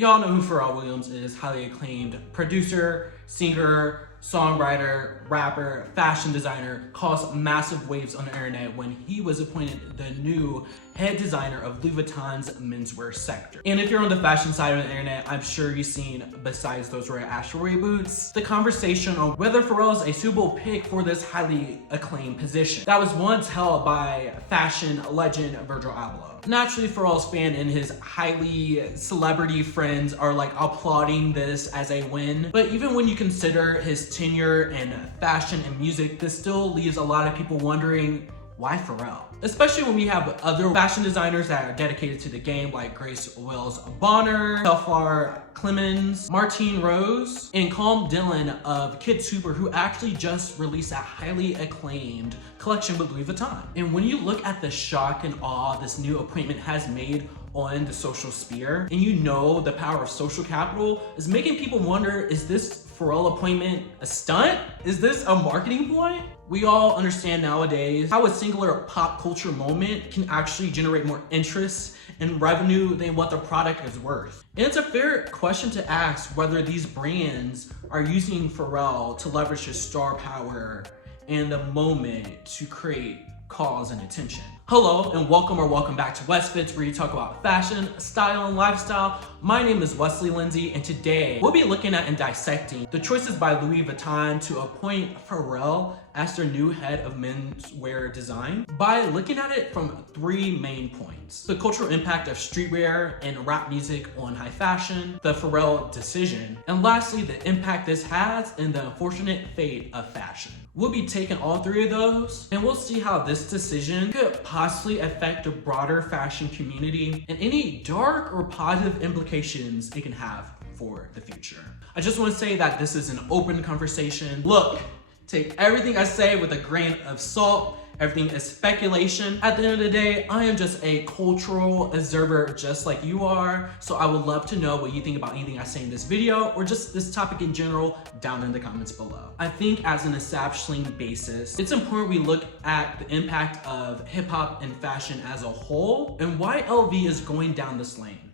Y'all know who Pharrell Williams is, highly acclaimed producer, singer, songwriter, rapper, fashion designer, caused massive waves on the internet when he was appointed the new head designer of Louis Vuitton's menswear sector. And if you're on the fashion side of the internet, I'm sure you've seen, besides those rare asteroid boots, the conversation on whether Pharrell is a suitable pick for this highly acclaimed position that was once held by fashion legend Virgil Abloh. Naturally, Pharrell's fan and his highly celebrity friends are like applauding this as a win. But even when you consider his tenure in fashion and music, this still leaves a lot of people wondering, why Pharrell? Especially when we have other fashion designers that are dedicated to the game, like Grace Wells Bonner, Telfar Clemens, Martine Rose, and Calm Dillon of Kid Super, who actually just released a highly acclaimed collection with Louis Vuitton. And when you look at the shock and awe this new appointment has made on the social sphere, and you know the power of social capital is making people wonder, is this Pharrell appointment a stunt? Is this a marketing ploy? We all understand nowadays how a singular pop culture moment can actually generate more interest and revenue than what the product is worth. And it's a fair question to ask whether these brands are using Pharrell to leverage his star power and the moment to create cause and attention. Hello and welcome back to West Fits, where you talk about fashion, style, and lifestyle. My name is Wesley Lindsay, and today we'll be looking at and dissecting the choices by Louis Vuitton to appoint Pharrell as their new head of menswear design by looking at it from three main points: the cultural impact of streetwear and rap music on high fashion, the Pharrell decision, and lastly, the impact this has and the unfortunate fate of fashion. We'll be taking all three of those, and we'll see how this decision could possibly affect the broader fashion community and any dark or positive implications it can have for the future. I just want to say that this is an open conversation. Look, take everything I say with a grain of salt. Everything is speculation. At the end of the day, I am just a cultural observer just like you are. So I would love to know what you think about anything I say in this video or just this topic in general down in the comments below. I think as an establishing basis, it's important we look at the impact of hip hop and fashion as a whole and why LV is going down this lane.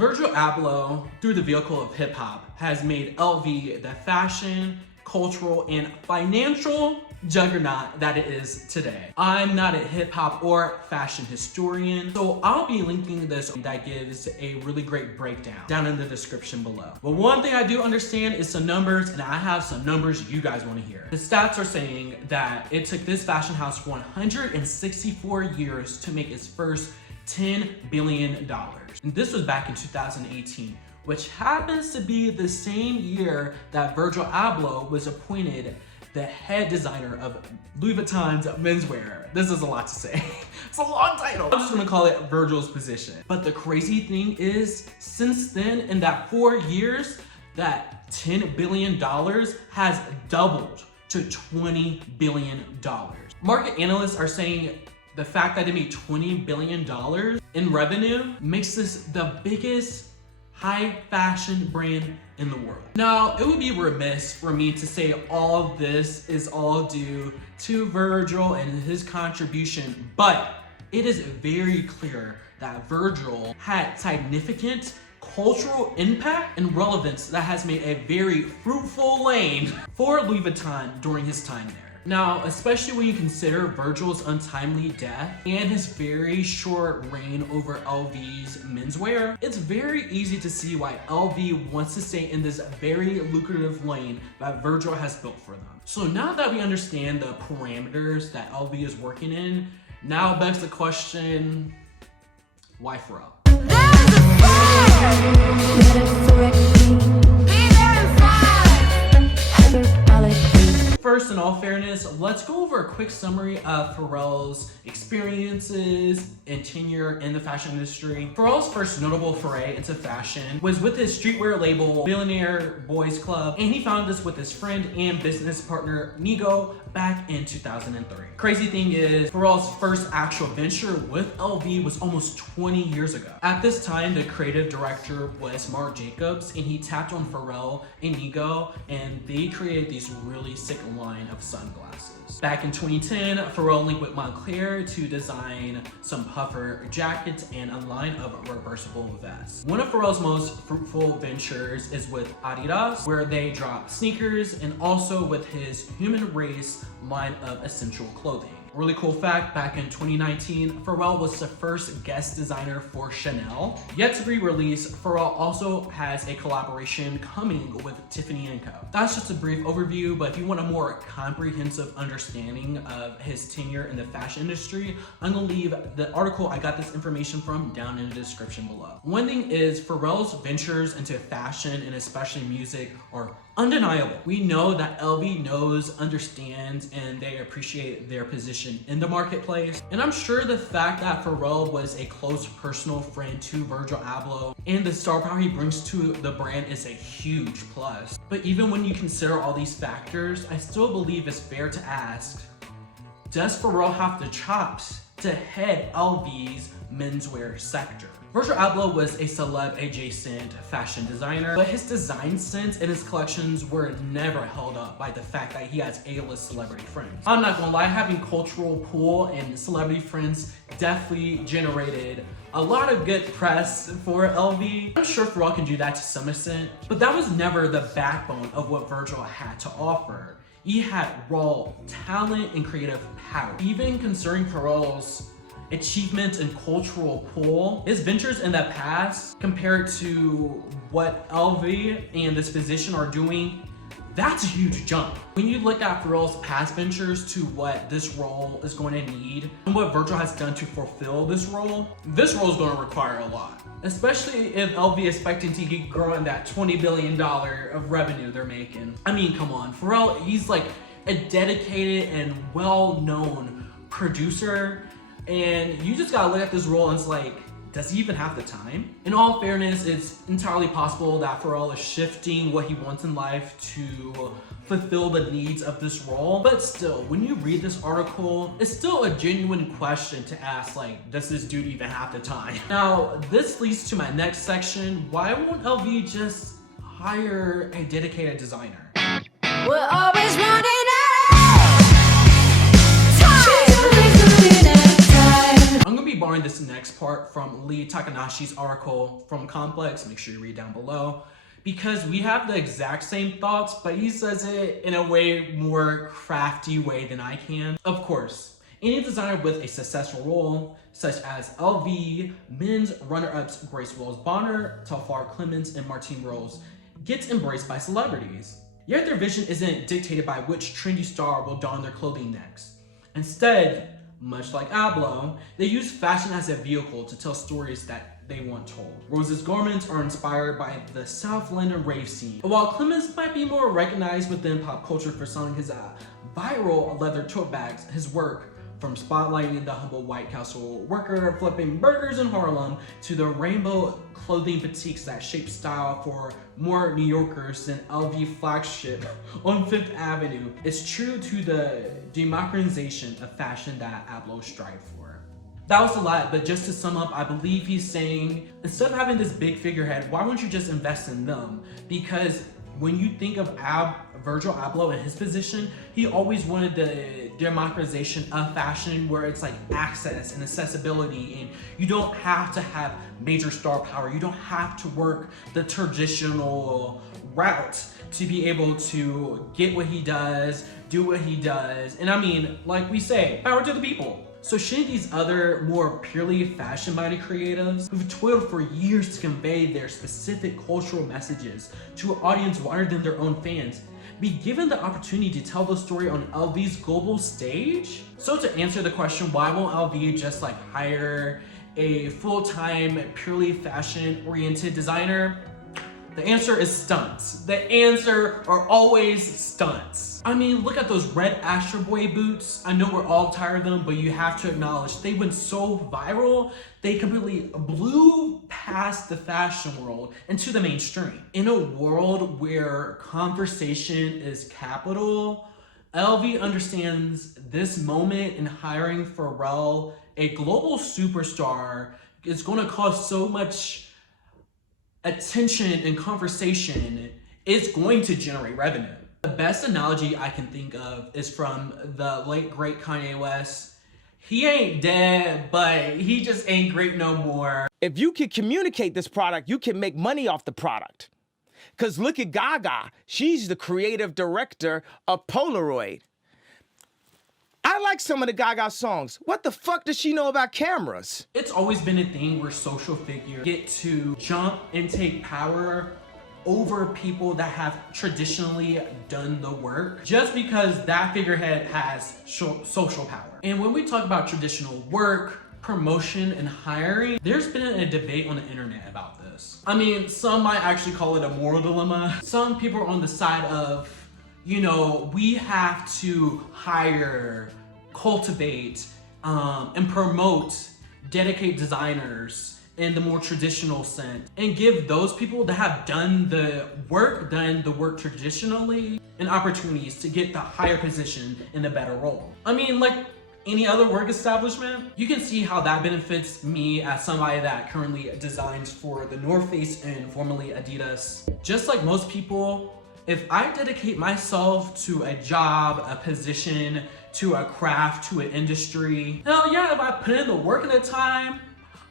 Virgil Abloh, through the vehicle of hip hop, has made LV the fashion, cultural, and financial juggernaut that it is today. I'm not a hip hop or fashion historian, so I'll be linking this that gives a really great breakdown down in the description below. But one thing I do understand is some numbers, and I have some numbers you guys want to hear. The stats are saying that it took this fashion house 164 years to make its first $10 billion. And this was back in 2018, which happens to be the same year that Virgil Abloh was appointed the head designer of Louis Vuitton's menswear. This is a lot to say. It's a long title. I'm just gonna call it Virgil's position. But the crazy thing is, since then, in that 4 years, that $10 billion has doubled to $20 billion. Market analysts are saying the fact that it made $20 billion in revenue makes this the biggest high fashion brand in the world. Now, it would be remiss for me to say all of this is all due to Virgil and his contribution, but it is very clear that Virgil had significant cultural impact and relevance that has made a very fruitful lane for Louis Vuitton during his time there. Now, especially when you consider Virgil's untimely death and his very short reign over LV's menswear, it's very easy to see why LV wants to stay in this very lucrative lane that Virgil has built for them. So now that we understand the parameters that LV is working in, now begs the question, why Pharrell? First, in all fairness, let's go over a quick summary of Pharrell's experiences and tenure in the fashion industry. Pharrell's first notable foray into fashion was with his streetwear label, Billionaire Boys Club, and he founded this with his friend and business partner, Nigo, back in 2003. Crazy thing is, Pharrell's first actual venture with LV was almost 20 years ago. At this time, the creative director was Marc Jacobs, and he tapped on Pharrell and Nigo, and they created these really sick lines line of sunglasses. Back in 2010, Pharrell linked with Montclair to design some puffer jackets and a line of reversible vests. One of Pharrell's most fruitful ventures is with Adidas, where they drop sneakers, and also with his Human Race line of essential clothing. Really cool fact, back in 2019, Pharrell was the first guest designer for Chanel. Yet to be released, Pharrell also has a collaboration coming with Tiffany & Co. That's just a brief overview, but if you want a more comprehensive understanding of his tenure in the fashion industry, I'm gonna leave the article I got this information from down in the description below. One thing is, Pharrell's ventures into fashion and especially music are undeniable. We know that LV knows, understands, and they appreciate their position in the marketplace. And I'm sure the fact that Pharrell was a close personal friend to Virgil Abloh and the star power he brings to the brand is a huge plus. But even when you consider all these factors, I still believe it's fair to ask, does Pharrell have the chops to head LV's menswear sector? Virgil Abloh was a celeb-adjacent fashion designer, but his design sense and his collections were never held up by the fact that he has A-list celebrity friends. I'm not gonna lie, having cultural pull and celebrity friends definitely generated a lot of good press for LV. I'm sure Pharrell can do that to some extent, but that was never the backbone of what Virgil had to offer. He had raw talent and creative power. Even considering Pharrell's achievements and cultural pull, his ventures in the past compared to what LV and this position are doing, that's a huge jump. When you look at Pharrell's past ventures to what this role is going to need and what Virgil has done to fulfill this role is going to require a lot. Especially if LV is expecting to keep growing that $20 billion of revenue they're making. I mean, come on, Pharrell, he's like a dedicated and well-known producer, and you just gotta look at this role and it's like, does he even have the time? In all fairness, it's entirely possible that Pharrell is shifting what he wants in life to fulfill the needs of this role. But still, when you read this article, it's still a genuine question to ask, like, does this dude even have the time? Now, this leads to my next section. Why won't LV just hire a dedicated designer? We're always running I'm gonna be borrowing this next part from Lee Takanashi's article from Complex. Make sure you read down below, because we have the exact same thoughts, but he says it in a way more crafty way than I can. Of course, any designer with a successful role, such as LV, men's runner-ups Grace Wells Bonner, Telfar Clemens, and Martine Rose, gets embraced by celebrities. Yet their vision isn't dictated by which trendy star will don their clothing next. Instead, much like Abloh, they use fashion as a vehicle to tell stories that they want told. Rose's garments are inspired by the South London rave scene, while Clemens might be more recognized within pop culture for selling his viral leather tote bags. His work, from spotlighting the humble White Castle worker flipping burgers in Harlem to the rainbow clothing boutiques that shape style for more New Yorkers than LV flagship on Fifth Avenue, is true to the democratization of fashion that Abloh strived for. That was a lot, but just to sum up, I believe he's saying, instead of having this big figurehead, why won't you just invest in them? Because when you think of Virgil Abloh in his position, he always wanted the democratization of fashion, where it's like access and accessibility, and you don't have to have major star power. You don't have to work the traditional route to be able to get what he does, do what he does. And I mean, like we say, power to the people. So shouldn't these other more purely fashion-minded creatives who've toiled for years to convey their specific cultural messages to an audience wider than their own fans be given the opportunity to tell the story on LV's global stage? So to answer the question, why won't LV just like hire a full-time, purely fashion-oriented designer? The answer is stunts. The answer are always stunts. I mean, look at those red Astro Boy boots. I know we're all tired of them, but you have to acknowledge they went so viral, they completely blew past the fashion world into the mainstream. In a world where conversation is capital, LV understands this moment in hiring Pharrell, a global superstar, is going to cause so much attention and conversation, is going to generate revenue. The best analogy I can think of is from the late great Kanye West. He ain't dead, but he just ain't great no more. If you can communicate this product, you can make money off the product. Because look at Gaga. She's the creative director of Polaroid. I like some of the Gaga songs. What the fuck does she know about cameras? It's always been a thing where social figures get to jump and take power over people that have traditionally done the work just because that figurehead has social power. And when we talk about traditional work, promotion, and hiring, there's been a debate on the internet about this. I mean, some might actually call it a moral dilemma. Some people are on the side of, you know, we have to hire, cultivate, and promote, dedicate designers in the more traditional sense, and give those people that have done the work traditionally and opportunities to get the higher position in the better role. I mean, like any other work establishment, you can see how that benefits me as somebody that currently designs for the North Face and formerly Adidas. Just like most people, if I dedicate myself to a job, a position, to a craft, to an industry, hell yeah, if I put in the work and the time,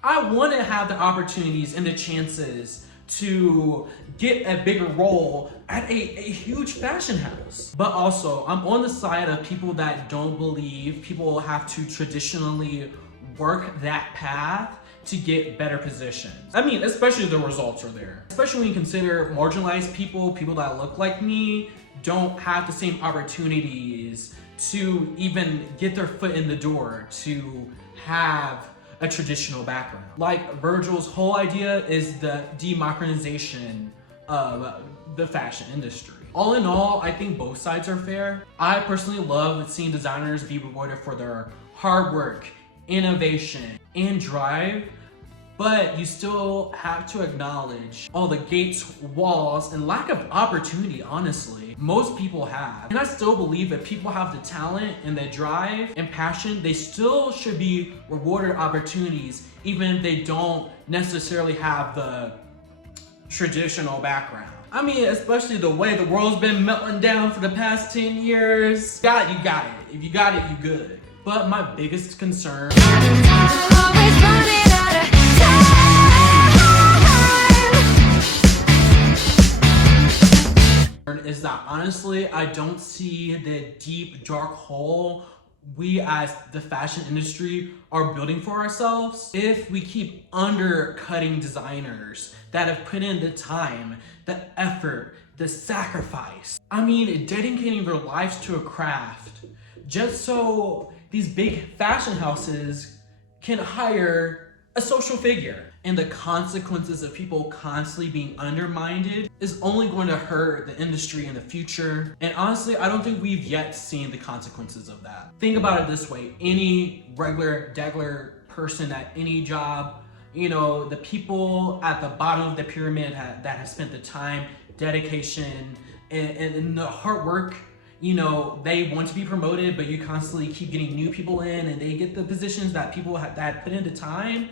I want to have the opportunities and the chances to get a bigger role at a huge fashion house. But also, I'm on the side of people that don't believe people have to traditionally work that path to get better positions. I mean, especially if the results are there. Especially when you consider marginalized people, people that look like me, don't have the same opportunities to even get their foot in the door to have a traditional background. Like Virgil's whole idea is the democratization of the fashion industry. All in all, I think both sides are fair. I personally love seeing designers be rewarded for their hard work, innovation, and drive, but you still have to acknowledge all the gates, walls, and lack of opportunity, honestly, most people have. And I still believe that people have the talent and the drive and passion, they still should be rewarded opportunities, even if they don't necessarily have the traditional background. I mean, especially the way the world's been melting down for the past 10 years. You got it. If you got it, you good. But my biggest concern is that honestly, I don't see the deep, dark hole we as the fashion industry are building for ourselves if we keep undercutting designers that have put in the time, the effort, the sacrifice. I mean, dedicating their lives to a craft just so these big fashion houses can hire a social figure. And the consequences of people constantly being undermined is only going to hurt the industry in the future. And honestly, I don't think we've yet seen the consequences of that. Think about it this way. Any regular person at any job, you know, the people at the bottom of the pyramid that have spent the time, dedication, and the hard work, you know, they want to be promoted, but you constantly keep getting new people in and they get the positions that people that put into time.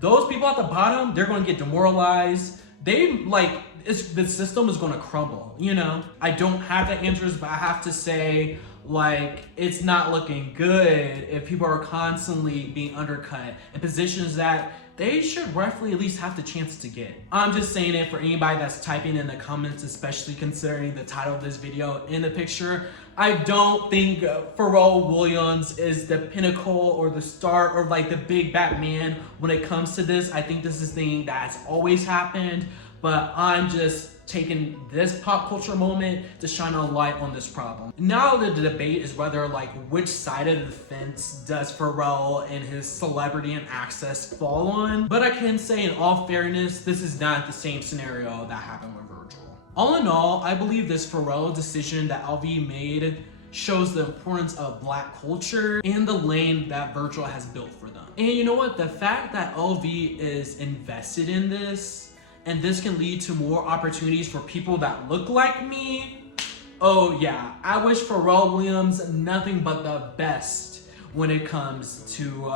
Those people at the bottom, they're going to get demoralized. The system is going to crumble, you know? I don't have the answers, but I have to say, like, it's not looking good if people are constantly being undercut in positions that they should roughly at least have the chance to get. I'm just saying it for anybody that's typing in the comments, especially considering the title of this video in the picture. I don't think Pharrell Williams is the pinnacle or the star or like the big Batman when it comes to this. I think this is a thing that's always happened, but I'm just taking this pop culture moment to shine a light on this problem. Now the debate is whether like which side of the fence does Pharrell and his celebrity and access fall on, but I can say in all fairness, this is not the same scenario that happened with Virgil. All in all, I believe this Pharrell decision that LV made shows the importance of Black culture and the lane that Virgil has built for them. And you know what? The fact that LV is invested in this, and this can lead to more opportunities for people that look like me. Oh yeah, I wish Pharrell Williams nothing but the best when it comes to,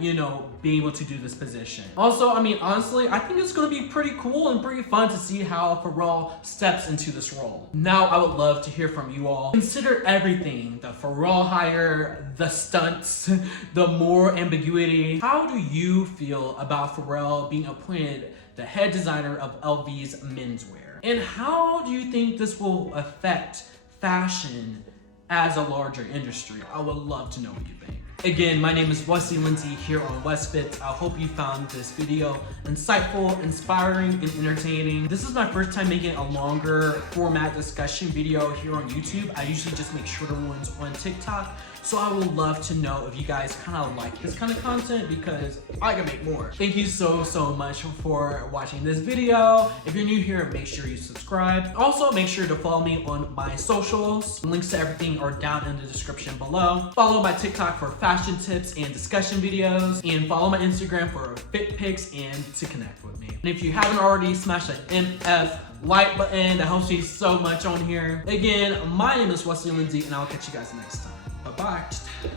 you know, being able to do this position. Also, I mean, honestly, I think it's gonna be pretty cool and pretty fun to see how Pharrell steps into this role. Now, I would love to hear from you all. Consider everything, the Pharrell hire, the stunts, the more ambiguity. How do you feel about Pharrell being appointed the head designer of LV's menswear? And how do you think this will affect fashion as a larger industry? I would love to know what you think. Again, my name is Wesley Lindsay here on Westfits. I hope you found this video insightful, inspiring, and entertaining. This is my first time making a longer format discussion video here on YouTube. I usually just make shorter ones on TikTok. So I would love to know if you guys kind of like this kind of content because I can make more. Thank you so much for watching this video. If you're new here, make sure you subscribe. Also, make sure to follow me on my socials. Links to everything are down in the description below. Follow my TikTok for fashion tips and discussion videos. And follow my Instagram for fit pics and to connect with me. And if you haven't already, smash that MF like button. That helps me so much on here. Again, my name is Wesley Lindsay and I'll catch you guys next time. Bye-bye.